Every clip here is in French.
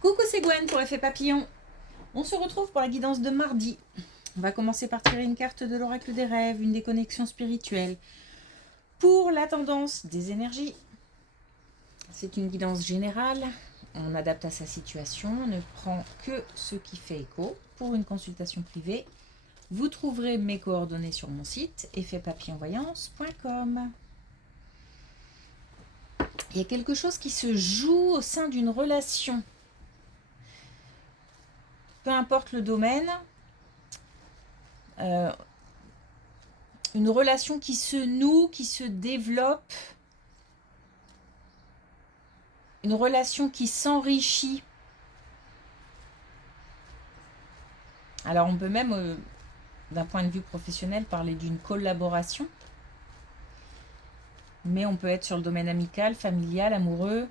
Coucou, c'est Gwen pour Effet Papillon. On se retrouve pour la guidance de mardi. On va commencer par tirer une carte de l'oracle des rêves, une déconnexion spirituelle. Pour la tendance des énergies, c'est une guidance générale. On adapte à sa situation, on ne prend que ce qui fait écho. Pour une consultation privée, vous trouverez mes coordonnées sur mon site effetpapillonvoyance.com. Il y a quelque chose qui se joue au sein d'une relation. Peu importe le domaine, une relation qui se noue, qui se développe, une relation qui s'enrichit. Alors on peut même, d'un point de vue professionnel, parler d'une collaboration, mais on peut être sur le domaine amical, familial, amoureux.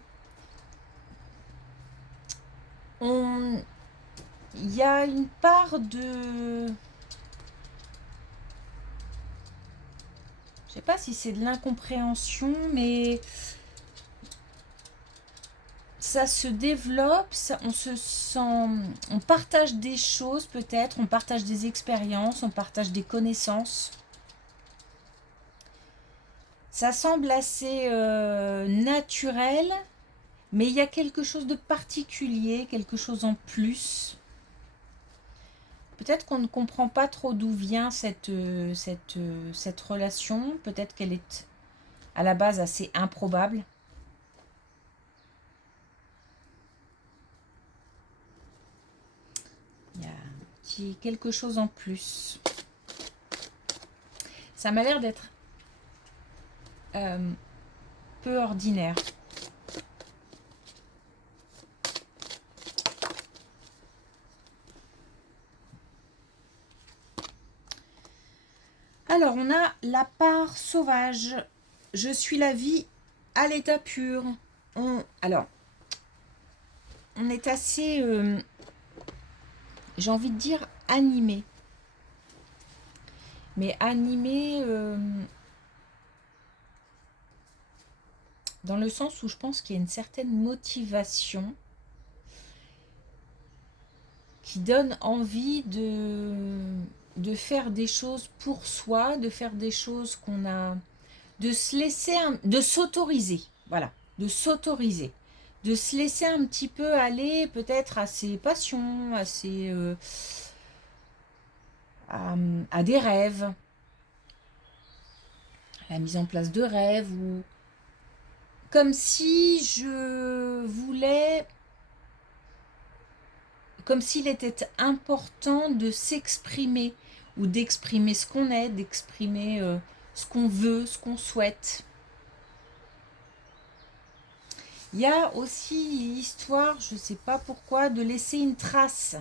Il y a une part de... Je sais pas si c'est de l'incompréhension, mais ça se développe, on se sent, on partage des choses peut-être, on partage des expériences, on partage des connaissances. Ça semble assez naturel, mais il y a quelque chose de particulier, quelque chose en plus. Peut-être qu'on ne comprend pas trop d'où vient cette relation. Peut-être qu'elle est à la base assez improbable. Il y a un petit quelque chose en plus. Ça m'a l'air d'être peu ordinaire. Alors, on a la part sauvage. Je suis la vie à l'état pur. Alors, on est assez, j'ai envie de dire, animé. Mais animé dans le sens où je pense qu'il y a une certaine motivation qui donne envie de faire des choses pour soi, de faire des choses qu'on a, de se laisser, de s'autoriser, voilà, de s'autoriser, de se laisser un petit peu aller peut-être à ses passions, à des rêves, à la mise en place de rêves, ou comme si je voulais, comme s'il était important de s'exprimer, ou d'exprimer ce qu'on est, d'exprimer ce qu'on veut, ce qu'on souhaite. Il y a aussi l'histoire, je ne sais pas pourquoi, de laisser une trace.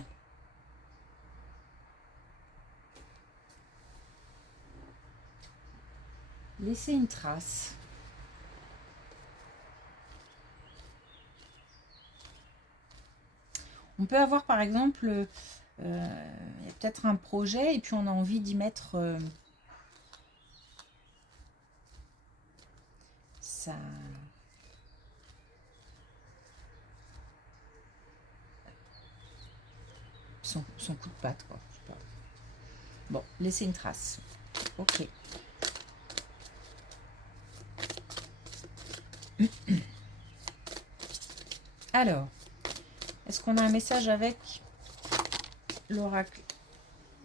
Laisser une trace. On peut avoir par exemple, il y a peut-être un projet et puis on a envie d'y mettre sa... son coup de patte, quoi. Je sais pas. Bon, laisser une trace. Ok. Alors, est-ce qu'on a un message avec l'oracle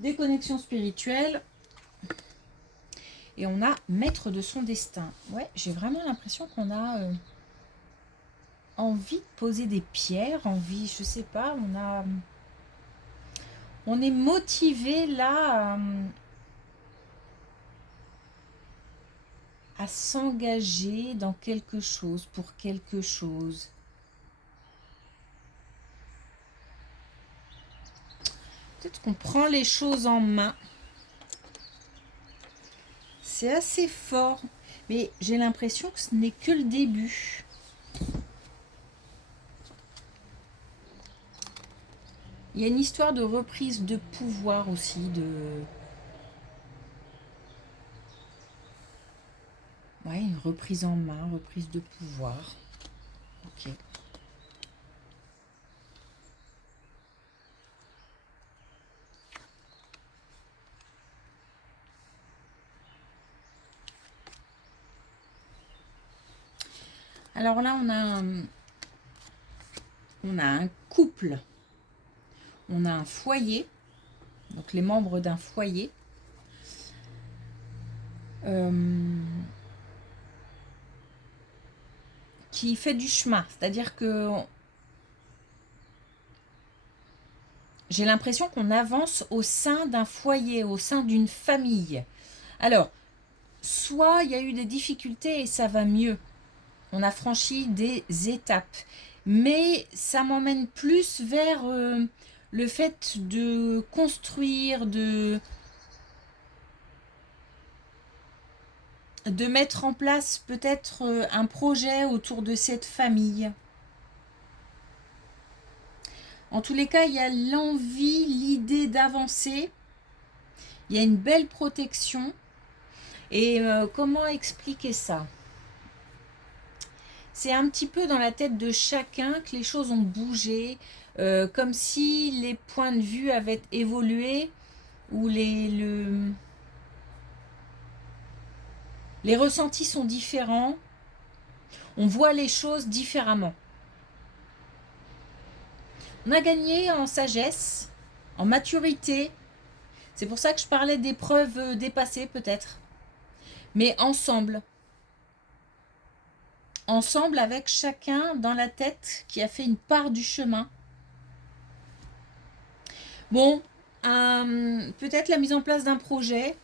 des connexions spirituelles? Et on a maître de son destin. Ouais, j'ai vraiment l'impression qu'on a envie de poser des pierres, envie, je sais pas, on est motivé là à s'engager dans quelque chose, pour quelque chose. Peut-être qu'on prend les choses en main. C'est assez fort, mais j'ai l'impression que ce n'est que le début. Il y a une histoire de reprise de pouvoir aussi, ouais, une reprise en main, reprise de pouvoir. Ok. Alors là, on a un couple, on a un foyer, donc les membres d'un foyer. Qui fait du chemin, c'est-à-dire que j'ai l'impression qu'on avance au sein d'un foyer, au sein d'une famille. Alors, soit il y a eu des difficultés et ça va mieux, on a franchi des étapes, mais ça m'emmène plus vers le fait de construire, de mettre en place peut-être un projet autour de cette famille. En tous les cas, il y a l'envie, l'idée d'avancer. Il y a une belle protection. Et comment expliquer ça? C'est un petit peu dans la tête de chacun que les choses ont bougé, comme si les points de vue avaient évolué, ou les ressentis sont différents. On voit les choses différemment. On a gagné en sagesse, en maturité. C'est pour ça que je parlais d'épreuves dépassées peut-être. Mais ensemble. Ensemble avec chacun dans la tête qui a fait une part du chemin. Bon, peut-être la mise en place d'un projet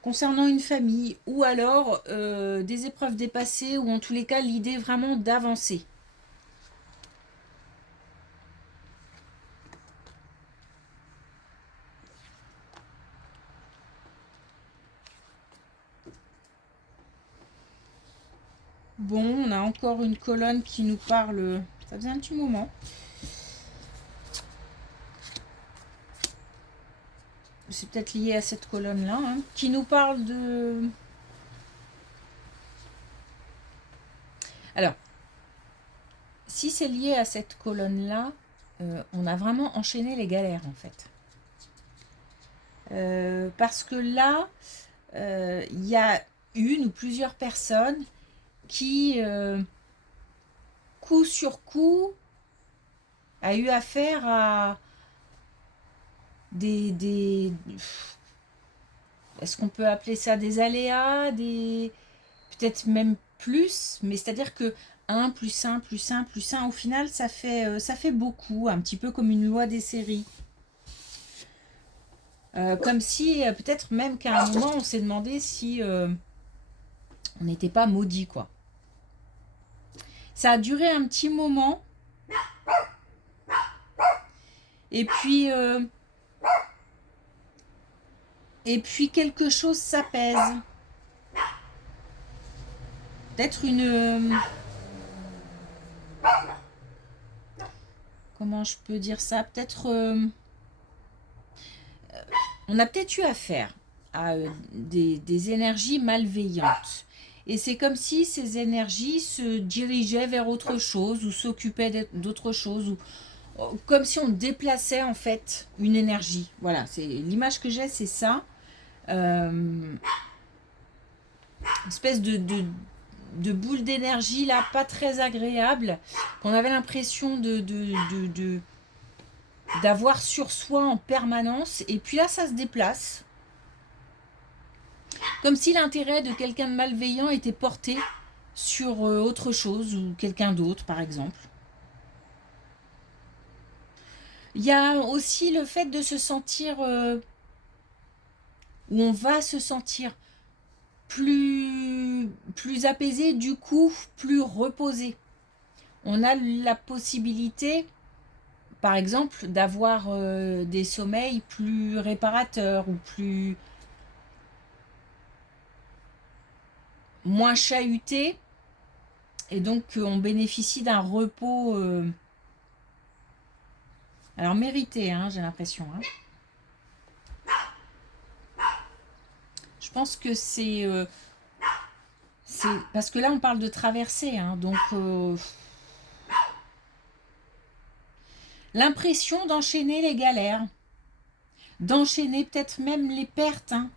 concernant une famille ou alors des épreuves dépassées ou en tous les cas l'idée vraiment d'avancer. Bon, on a encore une colonne qui nous parle, ça faisait un petit moment. C'est peut-être lié à cette colonne-là, hein, qui nous parle de... Alors, si c'est lié à cette colonne-là, on a vraiment enchaîné les galères en fait. Parce que là, il y a une ou plusieurs personnes qui, coup sur coup, a eu affaire à des est-ce qu'on peut appeler ça des aléas, peut-être même plus, mais c'est-à-dire que 1 plus 1 plus 1 plus 1, au final, ça fait beaucoup, un petit peu comme une loi des séries. Comme si, peut-être même qu'à un moment, on s'est demandé si on n'était pas maudit, quoi. Ça a duré un petit moment. Et puis quelque chose s'apaise. Peut-être une... comment je peux dire ça? Peut-être... on a peut-être eu affaire à des énergies malveillantes. Et c'est comme si ces énergies se dirigeaient vers autre chose ou s'occupaient d'autre chose ou comme si on déplaçait en fait une énergie. Voilà, c'est l'image que j'ai, c'est ça. Une espèce de boule d'énergie là, pas très agréable, qu'on avait l'impression d'avoir sur soi en permanence. Et puis là, ça se déplace. Comme si l'intérêt de quelqu'un de malveillant était porté sur autre chose ou quelqu'un d'autre, par exemple. Il y a aussi le fait de se sentir... où on va se sentir plus apaisé, du coup, plus reposé. On a la possibilité, par exemple, d'avoir des sommeils plus réparateurs ou plus... moins chahutés. Et donc, on bénéficie d'un repos... alors, mérité, hein, j'ai l'impression. Hein. Je pense que c'est parce que là, on parle de traversée. Hein, donc, l'impression d'enchaîner les galères. D'enchaîner peut-être même les pertes. Hein.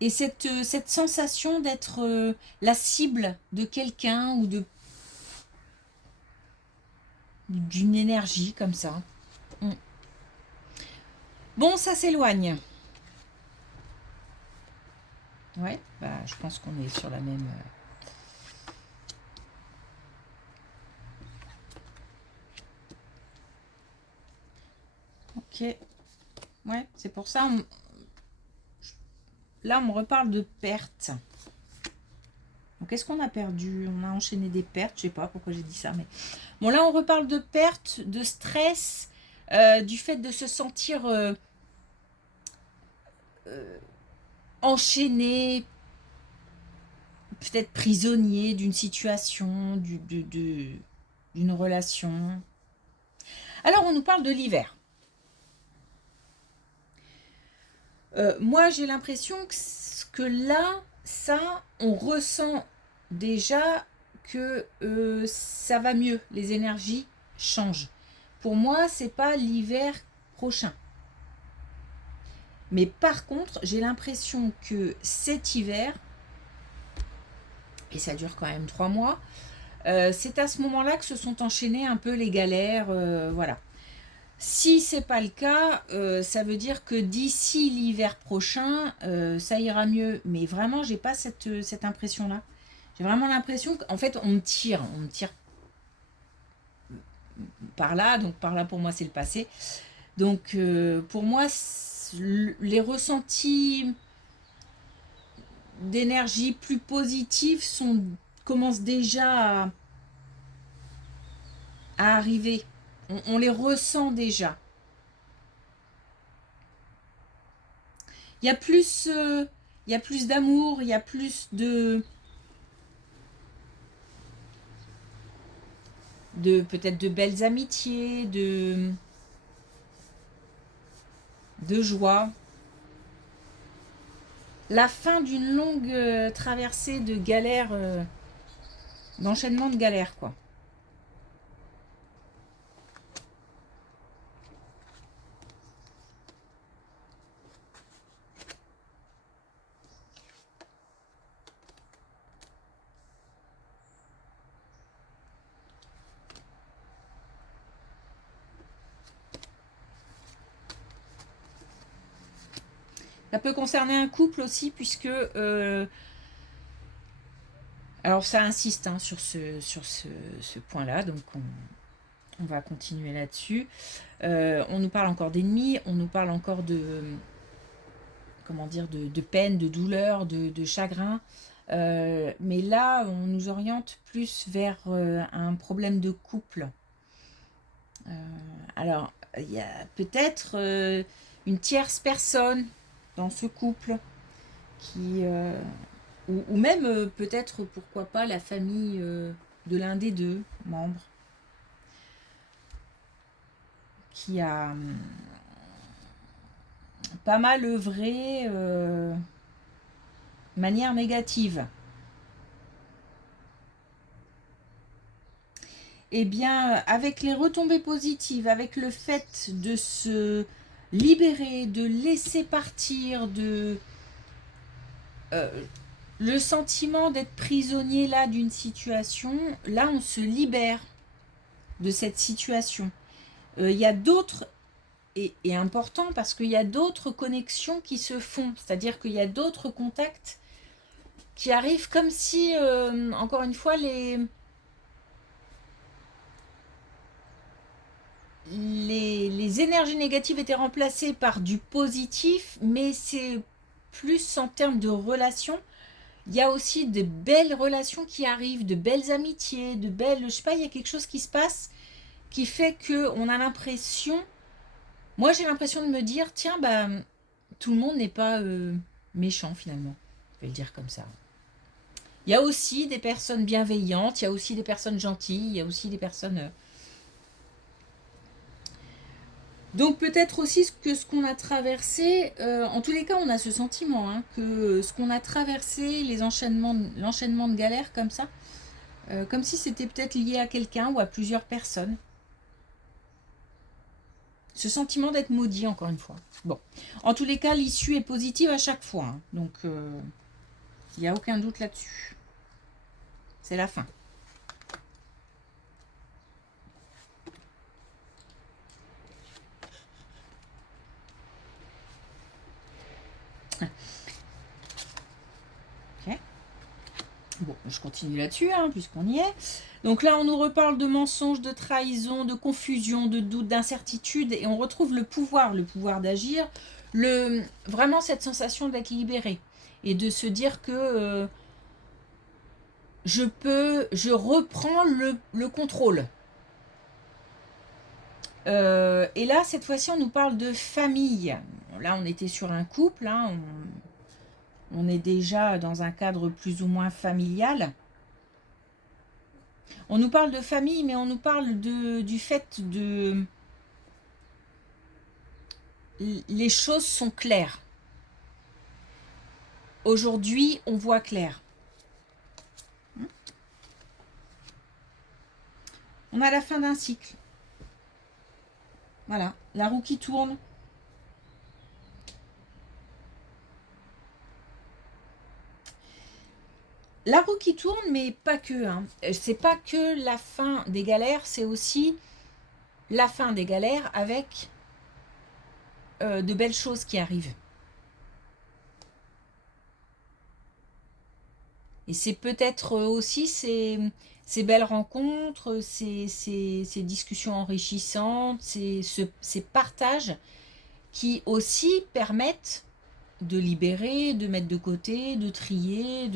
Et cette sensation d'être la cible de quelqu'un ou d'une énergie comme ça. Mm. Bon, ça s'éloigne. Ouais, bah, je pense qu'on est sur la même... Ok. Ouais, c'est pour ça. Là, on me reparle de pertes. Donc, est-ce qu'on a perdu? On a enchaîné des pertes. Je sais pas pourquoi j'ai dit ça, mais... Bon, là, on reparle de pertes, de stress, du fait de se sentir enchaîné, peut-être prisonnier d'une situation, d'une relation. Alors, on nous parle de l'hiver. Moi, j'ai l'impression que là, ça, on ressent déjà que ça va mieux. Les énergies changent. Pour moi, c'est pas l'hiver prochain. Mais par contre, j'ai l'impression que cet hiver, et ça dure quand même 3 mois, c'est à ce moment-là que se sont enchaînées un peu les galères. Voilà. Si c'est pas le cas, ça veut dire que d'ici l'hiver prochain, ça ira mieux. Mais vraiment, j'ai pas cette impression-là. J'ai vraiment l'impression qu'en fait, on me tire par là. Donc par là, pour moi, c'est le passé. Donc pour moi, les ressentis d'énergie plus positive commencent déjà à arriver. On les ressent déjà. Il y a plus d'amour, il y a plus peut-être de belles amitiés, de joie. La fin d'une longue traversée de galères, d'enchaînement de galères, quoi. Ça peut concerner un couple aussi, puisque alors ça insiste hein, sur ce point-là, donc on va continuer là-dessus. On nous parle encore d'ennemis, on nous parle encore comment dire, de peine, de douleur, de chagrin. Mais là, on nous oriente plus vers un problème de couple. Alors, il y a peut-être une tierce personne dans ce couple qui... ou même peut-être, pourquoi pas, la famille de l'un des deux membres qui a pas mal œuvré de manière négative. Eh bien, avec les retombées positives, avec le fait de se libérer, de laisser partir, le sentiment d'être prisonnier là d'une situation, là on se libère de cette situation. Il y a d'autres, et important parce qu'il y a d'autres connexions qui se font, c'est-à-dire qu'il y a d'autres contacts qui arrivent comme si, encore une fois, les énergies négatives étaient remplacées par du positif, mais c'est plus en termes de relations. Il y a aussi de belles relations qui arrivent, de belles amitiés, de belles... Je sais pas, il y a quelque chose qui se passe qui fait qu'on a l'impression... Moi, j'ai l'impression de me dire, tiens, bah, tout le monde n'est pas méchant finalement. Je vais le dire comme ça. Il y a aussi des personnes bienveillantes, il y a aussi des personnes gentilles, il y a aussi des personnes... Donc peut-être aussi que ce qu'on a traversé, en tous les cas on a ce sentiment hein, que ce qu'on a traversé, l'enchaînement de galères comme ça, comme si c'était peut-être lié à quelqu'un ou à plusieurs personnes. Ce sentiment d'être maudit, encore une fois. Bon, en tous les cas, l'issue est positive à chaque fois. Hein. Donc, il n'y a aucun doute là-dessus. C'est la fin. Ok. Bon, je continue là-dessus, hein, puisqu'on y est. Donc là, on nous reparle de mensonges, de trahison, de confusion, de doute, d'incertitude, et on retrouve le pouvoir d'agir, vraiment cette sensation d'être libéré, et de se dire que je reprends le contrôle. Et là, cette fois-ci, on nous parle de famille. Là, on était sur un couple, hein, on est déjà dans un cadre plus ou moins familial. On nous parle de famille, mais on nous parle du fait de... Les choses sont claires. Aujourd'hui, on voit clair. On a la fin d'un cycle. Voilà, la roue qui tourne. La roue qui tourne, mais pas que. Hein. C'est pas que la fin des galères, c'est aussi la fin des galères avec de belles choses qui arrivent. Et c'est peut-être aussi ces belles rencontres, ces discussions enrichissantes, ces partages qui aussi permettent de libérer, de mettre de côté, de trier,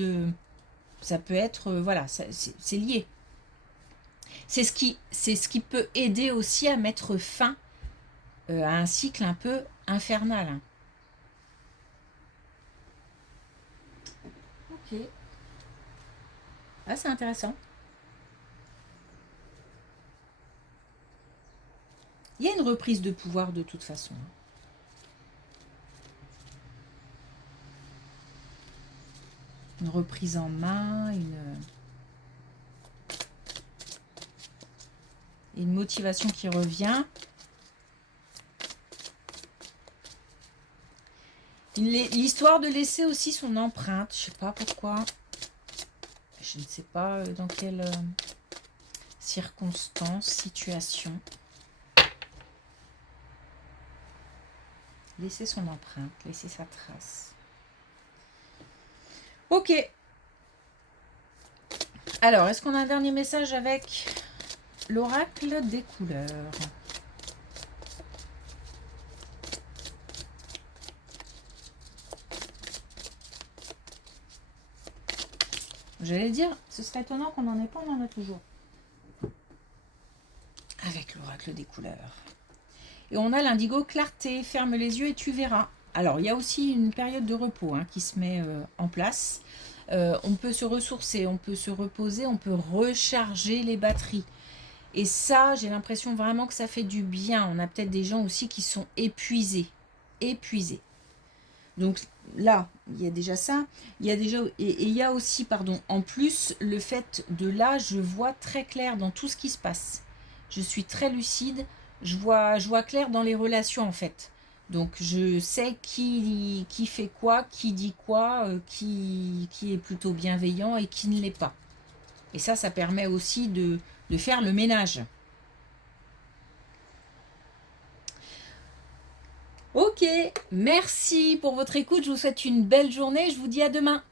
ça peut être, voilà, c'est lié. C'est ce qui peut aider aussi à mettre fin à un cycle un peu infernal. Hein. Ok. Ah, c'est intéressant. Il y a une reprise de pouvoir de toute façon. Une reprise en main, une motivation qui revient. L'histoire de laisser aussi son empreinte, je ne sais pas pourquoi. Je ne sais pas dans quelle circonstance, situation. Laisser son empreinte, laisser sa trace. Ok. Alors, est-ce qu'on a un dernier message avec l'oracle des couleurs? J'allais dire, ce serait étonnant qu'on n'en ait pas, on en a toujours. Avec l'oracle des couleurs. Et on a l'indigo clarté, ferme les yeux et tu verras. Alors, il y a aussi une période de repos qui se met en place. On peut se ressourcer, on peut se reposer, on peut recharger les batteries. Et ça, j'ai l'impression vraiment que ça fait du bien. On a peut-être des gens aussi qui sont épuisés. Épuisés. Donc là, il y a déjà ça. Il y a déjà, et il y a aussi, pardon, en plus, le fait de là, je vois très clair dans tout ce qui se passe. Je suis très lucide. Je vois clair dans les relations, en fait. Donc, je sais qui fait quoi, qui dit quoi, qui est plutôt bienveillant et qui ne l'est pas. Et ça permet aussi de faire le ménage. Ok, merci pour votre écoute. Je vous souhaite une belle journée. Je vous dis à demain.